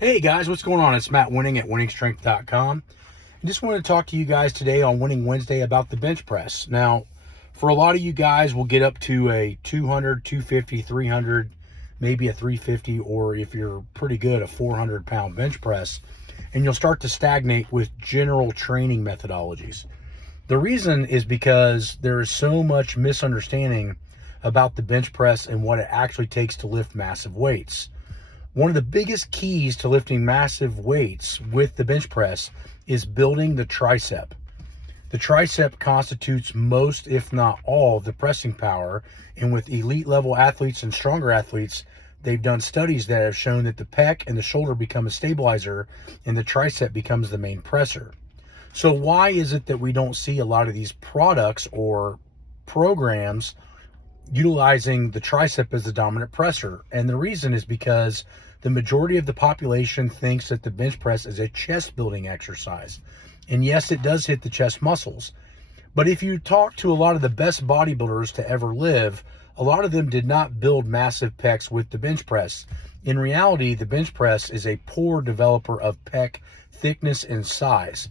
Hey guys, what's going on? It's Matt Winning at winningstrength.com. I just wanted to talk to you guys today on Winning Wednesday about the bench press. Now, for a lot of you guys, we'll get up to a 200, 250, 300, maybe a 350, or if you're pretty good, a 400-pound bench press, and you'll start to stagnate with general training methodologies. The reason is because there is so much misunderstanding about the bench press and what it actually takes to lift massive weights. One of the biggest keys to lifting massive weights with the bench press is building the tricep. The tricep constitutes most, if not all, of the pressing power, and with elite level athletes and stronger athletes, they've done studies that have shown that the pec and the shoulder become a stabilizer and the tricep becomes the main pressor. So why is it that we don't see a lot of these products or programs utilizing the tricep as the dominant pressor? And the reason is because the majority of the population thinks that the bench press is a chest building exercise. And yes, it does hit the chest muscles. But if you talk to a lot of the best bodybuilders to ever live, a lot of them did not build massive pecs with the bench press. In reality, the bench press is a poor developer of pec thickness and size.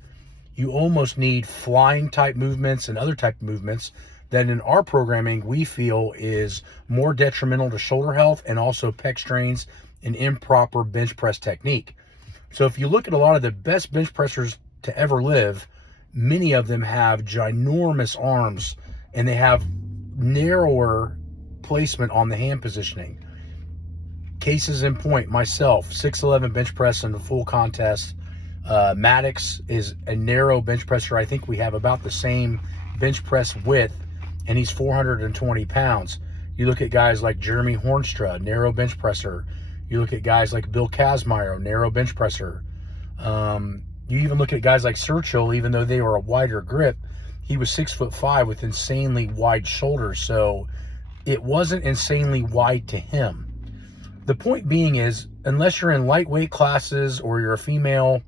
You almost need flying type movements and other type of movements that in our programming we feel is more detrimental to shoulder health and also pec strains and improper bench press technique. So if you look at a lot of the best bench pressers to ever live, many of them have ginormous arms and they have narrower placement on the hand positioning. Cases in point, myself, 6'11" bench press in the full contest. Maddox is a narrow bench presser. I think we have about the same bench press width, and he's 420 pounds. You look at guys like Jeremy Hornstra, narrow bench presser. You look at guys like Bill Kazmaier, narrow bench presser. You even look at guys like Churchill, even though they were a wider grip, he was 6'5" with insanely wide shoulders. So it wasn't insanely wide to him. The point being is, unless you're in lightweight classes or you're a female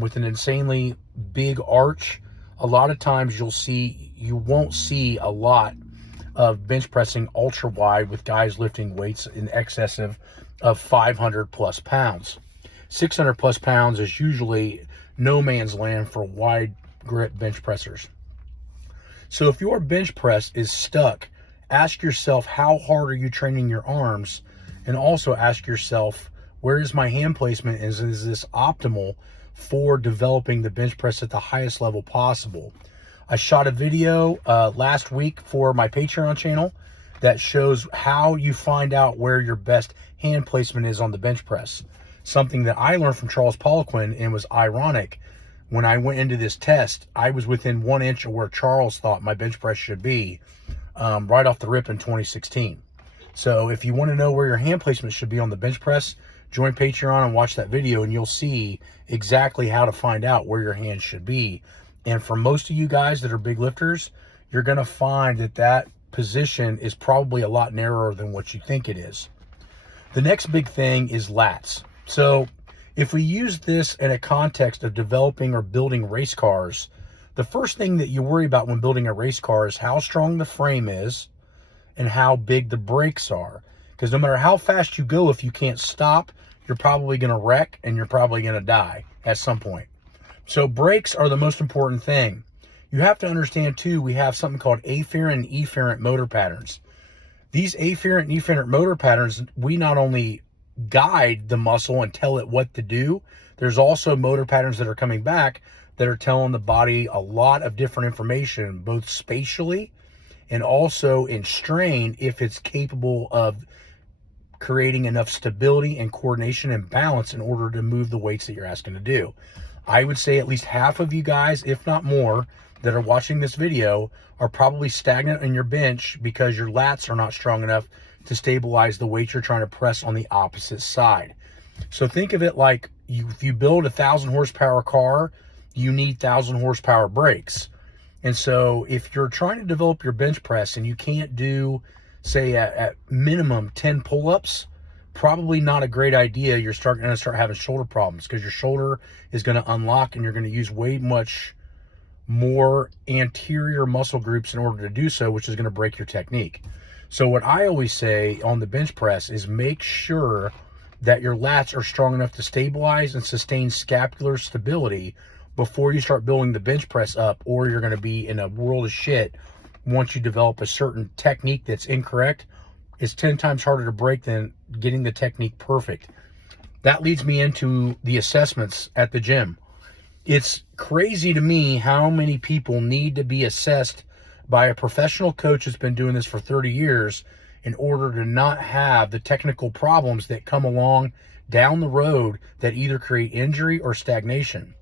with an insanely big arch, a lot of times you won't see a lot of bench pressing ultra wide with guys lifting weights in excess of 500 plus pounds. 600 plus pounds is usually no man's land for wide grip bench pressers. So if your bench press is stuck, ask yourself, how hard are you training your arms? And also ask yourself, where is my hand placement? Is this optimal for developing the bench press at the highest level possible? I shot a video last week for my Patreon channel that shows how you find out where your best hand placement is on the bench press. Something that I learned from Charles Poliquin, and was ironic. When I went into this test, I was within 1 inch of where Charles thought my bench press should be right off the rip in 2016. So if you want to know where your hand placement should be on the bench press, join Patreon and watch that video, and you'll see exactly how to find out where your hand should be. And for most of you guys that are big lifters, you're going to find that that position is probably a lot narrower than what you think it is. The next big thing is lats. So if we use this in a context of developing or building race cars, the first thing that you worry about when building a race car is how strong the frame is and how big the brakes are. Because no matter how fast you go, if you can't stop, you're probably going to wreck and you're probably going to die at some point. So brakes are the most important thing. You have to understand too, we have something called afferent and efferent motor patterns. These afferent and efferent motor patterns, we not only guide the muscle and tell it what to do, there's also motor patterns that are coming back that are telling the body a lot of different information, both spatially and also in strain, if it's capable of creating enough stability and coordination and balance in order to move the weights that you're asking to do. I would say at least half of you guys, if not more, that are watching this video are probably stagnant in your bench because your lats are not strong enough to stabilize the weight you're trying to press on the opposite side. So think of it like if you build a 1,000 horsepower car, you need 1,000 horsepower brakes. And so if you're trying to develop your bench press and you can't do, say, at minimum 10 pull-ups, probably not a great idea. You're going to start having shoulder problems because your shoulder is going to unlock and you're going to use way much more anterior muscle groups in order to do so, which is going to break your technique. So what I always say on the bench press is make sure that your lats are strong enough to stabilize and sustain scapular stability before you start building the bench press up, or you're going to be in a world of shit once you develop a certain technique that's incorrect. It's 10 times harder to break than getting the technique perfect. That leads me into the assessments at the gym. It's crazy to me how many people need to be assessed by a professional coach that's been doing this for 30 years in order to not have the technical problems that come along down the road that either create injury or stagnation.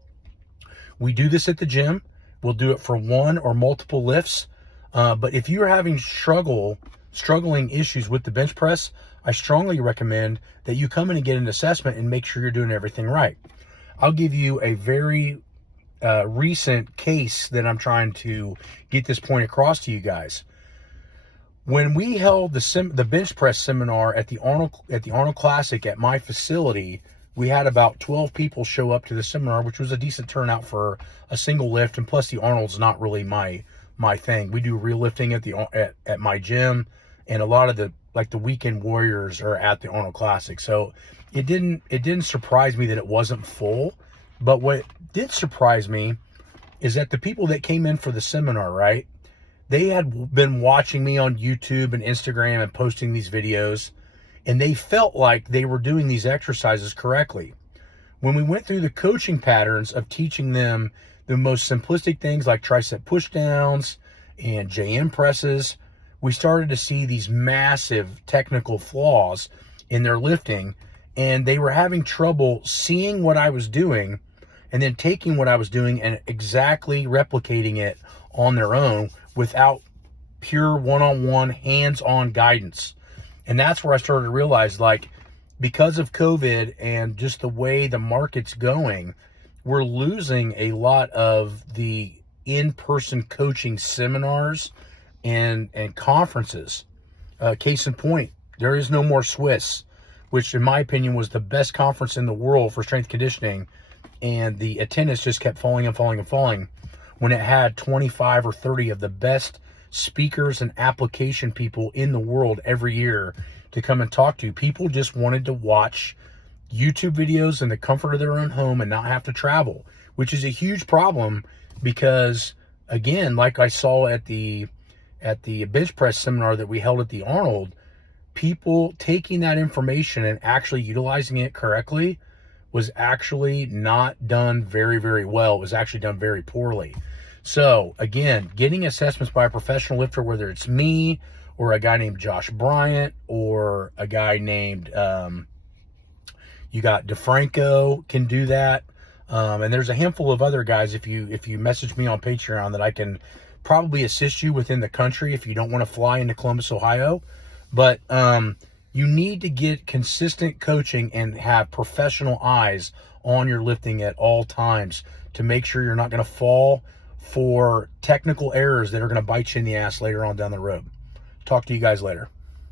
We do this at the gym. We'll do it for one or multiple lifts. But if you're having struggling issues with the bench press, I strongly recommend that you come in and get an assessment and make sure you're doing everything right. I'll give you a very recent case that I'm trying to get this point across to you guys. When we held the bench press seminar at the Arnold Classic at my facility, we had about 12 people show up to the seminar, which was a decent turnout for a single lift. And plus, the Arnold's not really my thing. We do real lifting at my gym, and a lot of the weekend warriors are at the Arnold Classic. So it didn't surprise me that it wasn't full. But what did surprise me is that the people that came in for the seminar, right, they had been watching me on YouTube and Instagram and posting these videos, and they felt like they were doing these exercises correctly. When we went through the coaching patterns of teaching them the most simplistic things like tricep pushdowns and JM presses, we started to see these massive technical flaws in their lifting, and they were having trouble seeing what I was doing and then taking what I was doing and exactly replicating it on their own without pure one-on-one hands-on guidance. And that's where I started to realize, like, because of COVID and just the way the market's going, we're losing a lot of the in-person coaching seminars and conferences. Case in point, there is no more Swiss, which in my opinion was the best conference in the world for strength conditioning, and the attendance just kept falling and falling and falling when it had 25 or 30 of the best speakers and application people in the world every year to come and talk to. People just wanted to watch YouTube videos in the comfort of their own home and not have to travel, which is a huge problem because, again, like I saw at the bench press seminar that we held at the Arnold, people taking that information and actually utilizing it correctly was actually not done very, very well. It was actually done very poorly. So again, getting assessments by a professional lifter, whether it's me or a guy named Josh Bryant or a guy named, you got DeFranco can do that. And there's a handful of other guys, if you message me on Patreon, that I can probably assist you within the country if you don't want to fly into Columbus, Ohio. But you need to get consistent coaching and have professional eyes on your lifting at all times to make sure you're not going to fall for technical errors that are going to bite you in the ass later on down the road. Talk to you guys later.